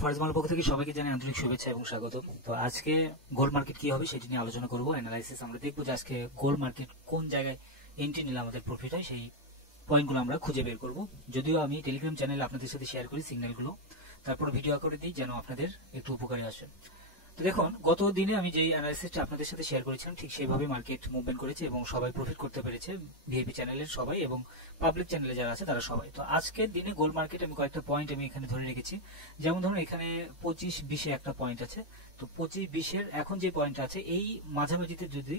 Forage মালের পক্ষ থেকে সবাইকে জানাই আন্তরিক শুভেচ্ছা এবং স্বাগত। তো আজকে গোল্ড মার্কেট কি হবে সেটি নিয়ে আলোচনা করব, অ্যানালাইসিস আমরা দেখবো যে আজকে গোল্ড মার্কেট কোন জায়গায় এন্ট্রি নিলে আমাদের প্রফিট হয়, সেই পয়েন্টগুলো আমরা খুঁজে বের করব। যদিও আমি টেলিগ্রাম চ্যানেলে আপনাদের সাথে শেয়ার করি সিগন্যালগুলো, তারপর ভিডিও করে দিই যেন আপনাদের একটু উপকারে আসে। তো দেখুন, গত দিনে আমি যেই অ্যানালাইসিসটা আপনাদের সাথে শেয়ার করেছিলাম ঠিক সেইভাবে মার্কেট মুভমেন্ট করেছে এবং সবাই প্রফিট করতে পেরেছে, ভিআইপি চ্যানেলের সবাই এবং পাবলিক চ্যানেলে যারা আছে তারা সবাই। তো আজকের দিনে গোল্ড মার্কেট আমি কয়েকটা পয়েন্ট আমি এখানে ধরে রেখেছি। যেমন ধরুন এখানে 25-20 একটা পয়েন্ট আছে। তো 25-20 এখন যে পয়েন্ট আছে এই মাঝামাঝিতে যদি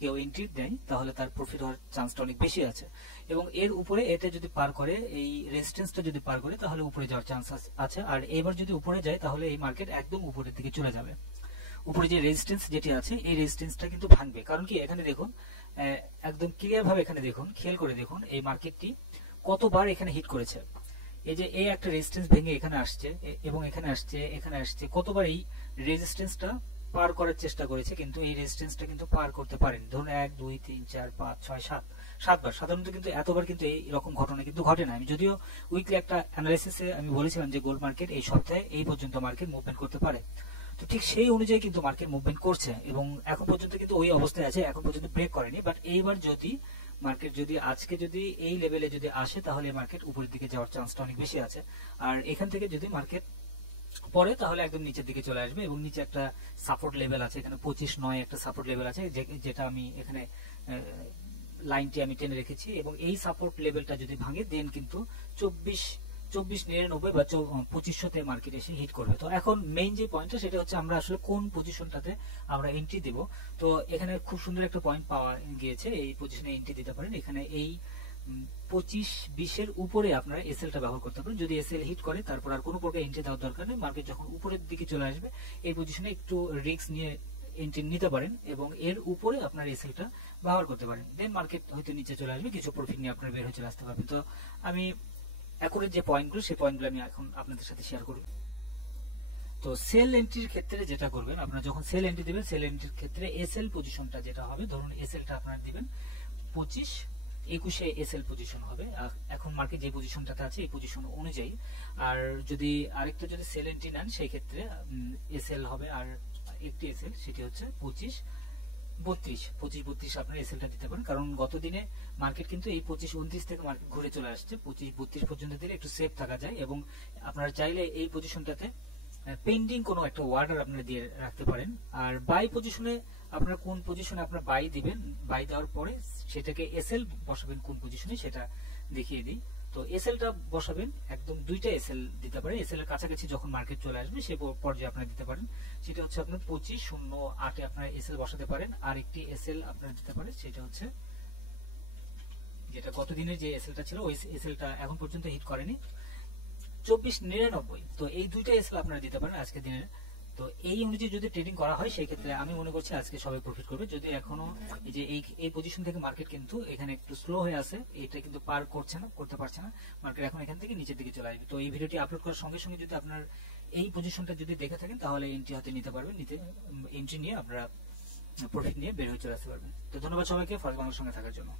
কেউ এন্ট্রি দেয় তাহলে তার প্রফিট হওয়ার চান্সটা অনেক বেশি আছে, এবং এর উপরে এটা যদি পার করে, এই রেজিস্ট্যান্সটা যদি পার করে তাহলে উপরে যাওয়ার চান্স আছে। আর এবার যদি উপরে যায় তাহলে এই মার্কেট একদম উপরের দিকে চলে যাবে। উপরে যে রেজিস্ট্যান্স যেটি আছে এই রেজিস্ট্যান্সটা কিন্তু ভাঙবে, কারণ কি এখানে দেখুন একদম ক্লিয়ার ভাবে এখানে দেখুন, খেয়াল করে দেখুন এই মার্কেটটি কতবার এখানে হিট করেছে। এই যে এই একটা রেজিস্ট্যান্স ভেঙে এখানে আসছে এবং এখানে আসছে কতবার এই রেজিস্ট্যান্সটা পার করার চেষ্টা করেছে, কিন্তু এই রেজিস্ট্যান্সটা কিন্তু পার করতে পারেনি। ধরুন 1 2 3 4 5 6 7 7বার, সাধারণত কিন্তু এতবার কিন্তু এই রকম ঘটনা কিন্তু ঘটে না। আমি যদিও উইকলি একটা অ্যানালাইসিসে আমি বলেছিলাম যে গোল্ড মার্কেট এই সপ্তাহে এই পর্যন্ত মার্কেট মুভমেন্ট করতে পারে। তো ঠিক সেই অনুযায়ী কিন্তু মার্কেট মুভমেন্ট করছে এবং এখন পর্যন্ত কিন্তু ওই অবস্থায় আছে, এখন পর্যন্ত ব্রেক করেনি। বাট এইবার যদি মার্কেট যদি আজকে যদি এই লেভেলে যদি আসে তাহলে মার্কেট উপরের দিকে যাওয়ার চান্সটা অনেক বেশি আছে। আর এখান থেকে যদি মার্কেট পরে তাহলে একদম নিচের দিকে চলে আসবে এবং নিচে একটা সাপোর্ট লেভেল আছে, এখানে 25-9 একটা সাপোর্ট লেভেল আছে যেটা আমি এখানে লাইনটি আমি টেনে রেখেছি, এবং এই সাপোর্ট লেভেলটা যদি ভাঙে দেন কিন্তু 2499 বা 2500-তে মার্কেট এসে হিট করবে। তো এখন মেইন যে পয়েন্টটা সেটা হচ্ছে আমরা আসলে কোন পজিশনটাতে আমরা এন্ট্রি দিব। তো এখানে খুব সুন্দর একটা পয়েন্ট পাওয়া গিয়েছে, এই পজিশনে এন্ট্রি দিতে পারেন। এখানে এই 25-20 উপরে আপনারা এসএলটা ব্যবহার করতে পারেন। যদি এসএল হিট করে তারপর আর কোনো প্রকার এন্ট্রি দেওয়ার দরকার নেই। মার্কেট যখন উপরের দিকে চলে আসবে এই পজিশনে একটু রিস্ক নিয়ে এন্ট্রি নিতে পারেন এবং এর উপরে আপনার এসএলটা ব্যবহার করতে পারেন। দেন মার্কেট হয়তো নিচে চলে আসবে, কিছু প্রফিট নিয়ে আপনারা বের হয়ে চলে আসতে পারবেন। তো আমি একুরেট যে পয়েন্টগুলো সেই পয়েন্টগুলো আমি এখন আপনাদের সাথে শেয়ার করব। তো সেল এন্ট্রির ক্ষেত্রে যেটা করবেন, আপনারা যখন সেল এন্ট্রি দিবেন সেল এন্ট্রির ক্ষেত্রে এসএল পজিশনটা যেটা হবে, ধরুন এসএলটা আপনারা দিবেন 25-21 এসএল পজিশন হবে। এখন মার্কেট যে পজিশনটাতে আছে এই পজিশন অনুযায়ী। আর যদি আরেকটা যদি সেল এন্ট্রি নেন সেই ক্ষেত্রে এসএল হবে আর একটি এসএল, সেটি হচ্ছে 25-32 আপনার এসএলটা দিতে পারেন। কারণ গত দিনে মার্কেট কিন্তু এই 25-29 থেকে মার্কেট ঘুরে চলে আসছে, 25-32 পর্যন্ত দিলে একটু সেফ থাকা যায়। এবং আপনারা চাইলে এই পজিশনটাতে পেন্ডিং কোনো একটা অর্ডার আপনারা দিয়ে রাখতে পারেন। আর বাই পজিশনে আপনারা কোন পজিশনে আপনারা বাই দিবেন, বাই দেওয়ার পরে সেটাকে এসএল বসাবেন কোন পজিশনে সেটা দেখিয়ে দিই। তো এসএলটা বসাবেন একদম দুইটা এসএল দিতে পারেন। এসএল এর কাছাকাছি যখন মার্কেট চলে আসবে সেই পর্যায়ে আপনারা দিতে পারেন। সেটা হচ্ছে আপনার 25-08 আপনারা এসএল বসাতে পারেন। আর একটি এসএল আপনারা দিতে পারেন, সেটা হচ্ছে যেটা গত দিনের যে এসএলটা ছিল ওই এসএলটা এখন পর্যন্ত হিট করেনি, 2499। তো এই দুইটা এসএল আপনারা দিতে পারেন আজকের দিনের। তো এই অনুযায়ী যদি ট্রেডিং করা হয় সেই ক্ষেত্রে আমি মনে করছি আজকে সবাই প্রফিট করবে। যদি এখনো এই যে এই পজিশন থেকে মার্কেট কিন্তু এখানে একটু স্লো হয়ে আছে, এটা কিন্তু পার করতে পারছে না মার্কেট, এখন এখান থেকে নিচের দিকে চলে আসবে। তো এই ভিডিওটি আপলোড করার সঙ্গে সঙ্গে যদি আপনার এই পজিশনটা যদি দেখে থাকেন তাহলে এন্ট্রি হাতে নিতে পারবেন, এন্ট্রি নিয়ে আপনারা প্রফিট নিয়ে বের হয়ে চলে আসতে পারবেন। তো ধন্যবাদ সবাইকে ফরেজ বাংলার সঙ্গে থাকার জন্য।